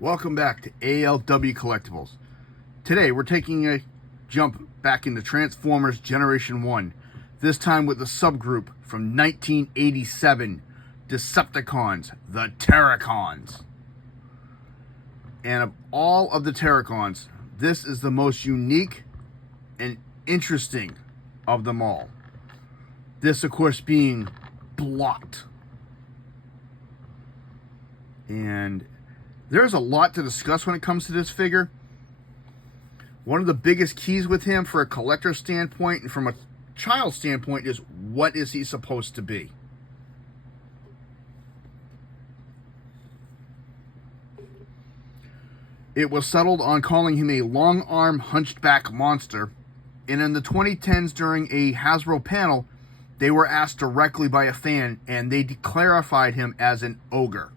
Welcome back to ALW Collectibles. Today we're taking a jump back into Transformers Generation 1, this time with a subgroup from 1987, Decepticons, the Terrorcons. And of all of the Terrorcons, this is the most unique and interesting of them all. This, of course, being Blot. And there's a lot to discuss when it comes to this figure. One of the biggest keys with him for a collector standpoint and from a child standpoint is, what is he supposed to be? It was settled on calling him a long-arm hunchback monster, and in the 2010s during a Hasbro panel, they were asked directly by a fan and they clarified him as an ogre.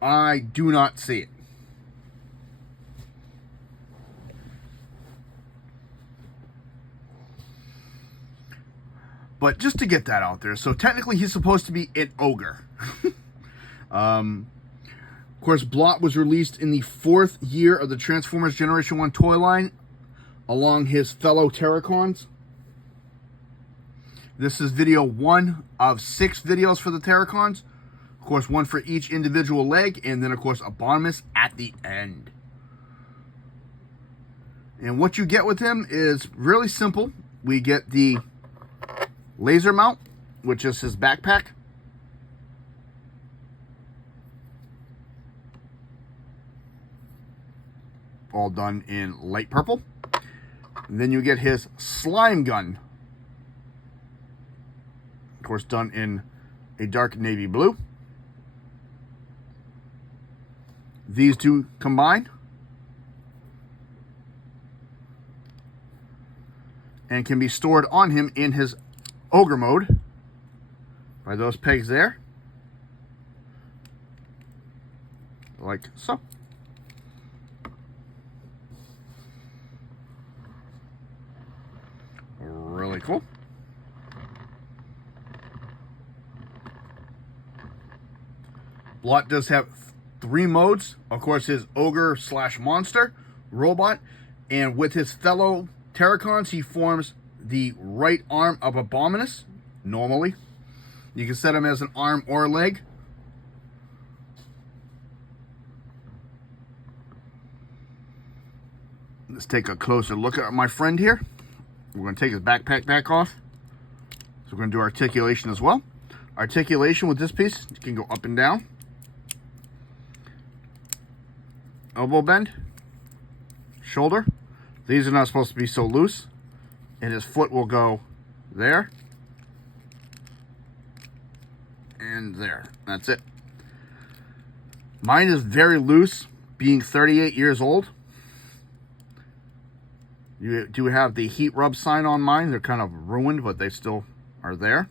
I do not see it. But just to get that out there, so technically he's supposed to be an ogre. Of course, Blot was released in the 4th year of the Transformers Generation 1 toy line, along his fellow Terrorcons. This is video 1 of 6 videos for the Terrorcons. Of course, 1 for each individual leg, and then, of course, Abominus at the end. And what you get with him is really simple. We get the laser mount, which is his backpack. All done in light purple. And then you get his slime gun. Of course, done in a dark navy blue. These two combine and can be stored on him in his ogre mode by those pegs there, like so. Really cool. Blot does have 3 modes. Of course, his ogre / monster, robot, and with his fellow Terrorcons, he forms the right arm of Abominus, normally. You can set him as an arm or leg. Let's take a closer look at my friend here. We're going to take his backpack back off. So we're going to do articulation as well. Articulation with this piece, you can go up and down. Elbow bend. Shoulder. These are not supposed to be so loose. And his foot will go there. And there. That's it. Mine is very loose, being 38 years old. You do have the heat rub sign on mine. They're kind of ruined, but they still are there.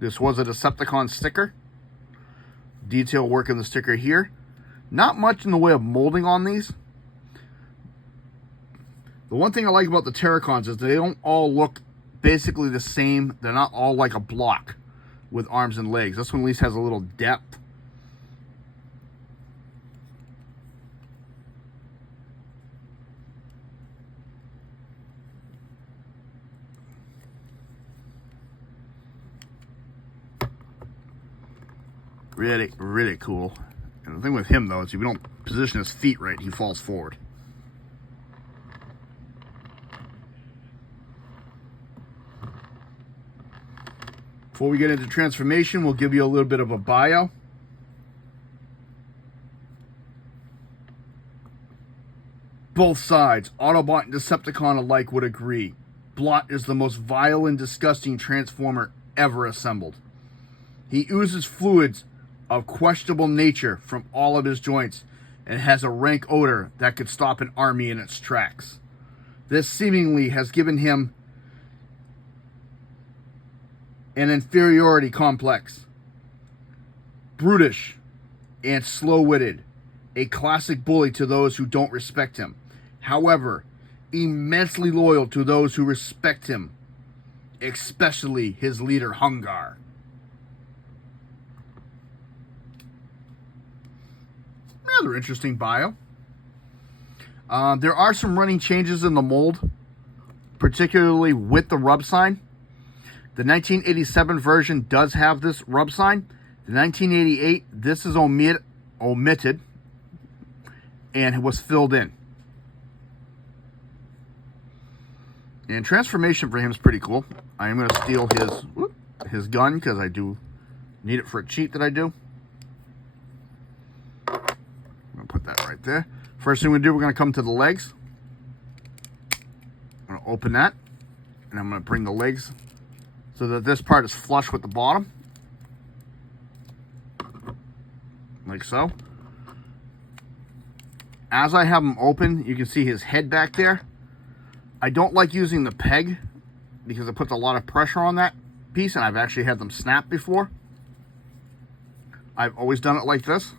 This was a Decepticon sticker. Detail work in the sticker here. Not much in the way of molding on these. The one thing I like about the Terrorcons is they don't all look basically the same. They're not all like a block with arms and legs. This one at least has a little depth. Really, really cool. And the thing with him, though, is if you don't position his feet right, he falls forward. Before we get into transformation, we'll give you a little bit of a bio. Both sides, Autobot and Decepticon alike, would agree. Blot is the most vile and disgusting Transformer ever assembled. He oozes fluids of questionable nature from all of his joints and has a rank odor that could stop an army in its tracks. This seemingly has given him an inferiority complex. Brutish and slow-witted, a classic bully to those who don't respect him. However, immensely loyal to those who respect him, especially his leader, Hungar. rather interesting bio. There are some running changes in the mold, particularly with the rub sign. The 1987 version does have this rub sign. The 1988, this is omitted and was filled in. And transformation for him is pretty cool. I am going to steal his gun because I do need it for a cheat that I do. I'm going to put that right there. First thing we're going to do, we're going to come to the legs. I'm going to open that. And I'm going to bring the legs so that this part is flush with the bottom. Like so. As I have them open, you can see his head back there. I don't like using the peg because it puts a lot of pressure on that piece, and I've actually had them snap before. I've always done it like this.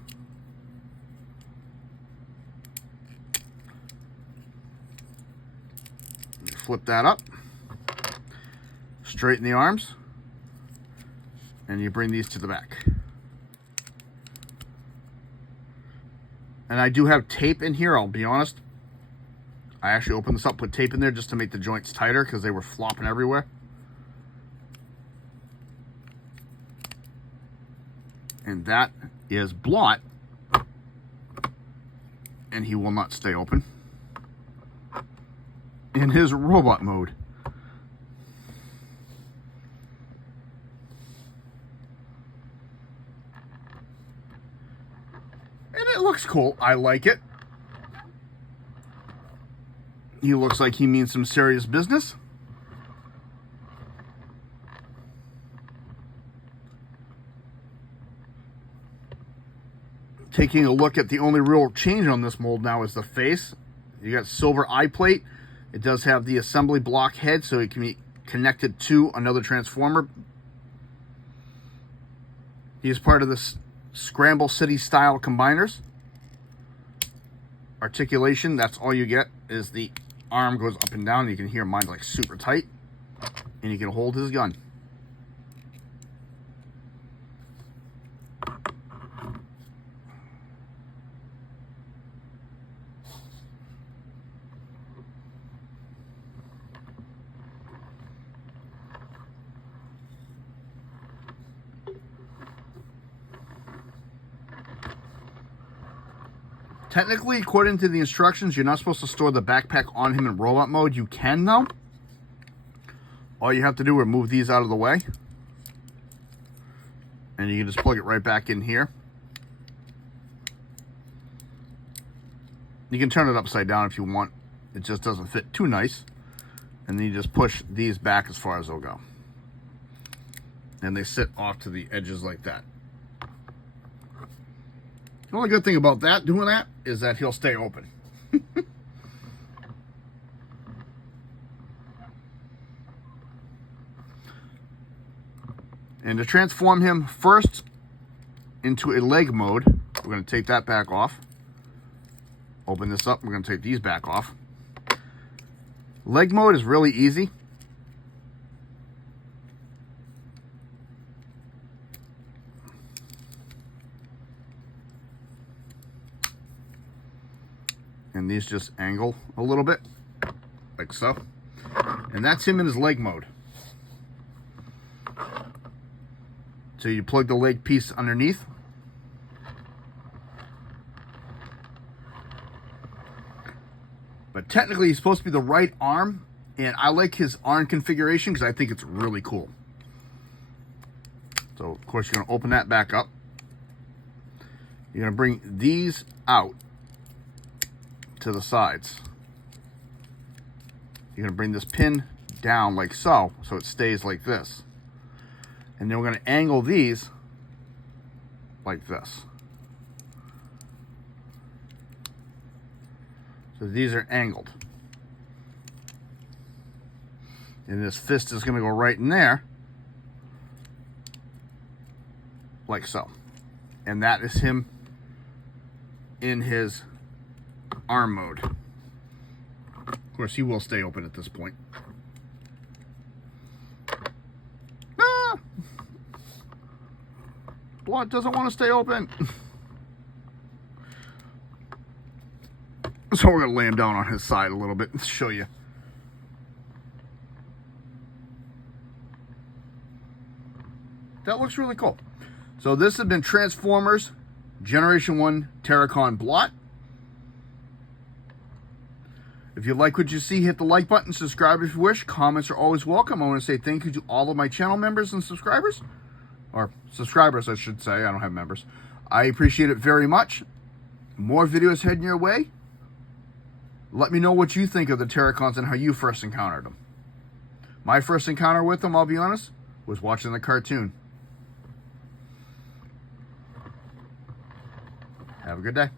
Flip that up, straighten the arms, and you bring these to the back. And I do have tape in here, I'll be honest. I actually opened this up, put tape in there just to make the joints tighter because they were flopping everywhere. And that is Blot. And he will not stay open in his robot mode. And it looks cool. I like it. He looks like he means some serious business. Taking a look at the only real change on this mold now is the face. You got silver eye plate. It does have the assembly block head, so it can be connected to another transformer. He's part of this Scramble City style combiners. Articulation, that's all you get, is the arm goes up and down. You can hear mine like super tight, and you can hold his gun. Technically, according to the instructions, you're not supposed to store the backpack on him in robot mode. You can, though. All you have to do is move these out of the way. And you can just plug it right back in here. You can turn it upside down if you want. It just doesn't fit too nice. And then you just push these back as far as they'll go. And they sit off to the edges like that. The only good thing about doing that, is that he'll stay open. And to transform him first into a leg mode, we're going to take that back off. Open this up, we're going to take these back off. Leg mode is really easy. And these just angle a little bit, like so. And that's him in his leg mode. So you plug the leg piece underneath. But technically he's supposed to be the right arm, and I like his arm configuration because I think it's really cool. So of course you're gonna open that back up. You're gonna bring these out to the sides. You're going to bring this pin down like so it stays like this. And then we're going to angle these like this. So these are angled. And this fist is going to go right in there like so. And that is him in his arm mode. Of course, he will stay open at this point. Ah! Blot doesn't want to stay open. So we're going to lay him down on his side a little bit and show you. That looks really cool. So this has been Transformers Generation 1 Terrorcon Blot. If you like what you see, hit the like button, subscribe if you wish. Comments are always welcome. I want to say thank you to all of my channel members and subscribers. Or subscribers, I should say. I don't have members. I appreciate it very much. More videos heading your way. Let me know what you think of the Terrorcons and how you first encountered them. My first encounter with them, I'll be honest, was watching the cartoon. Have a good day.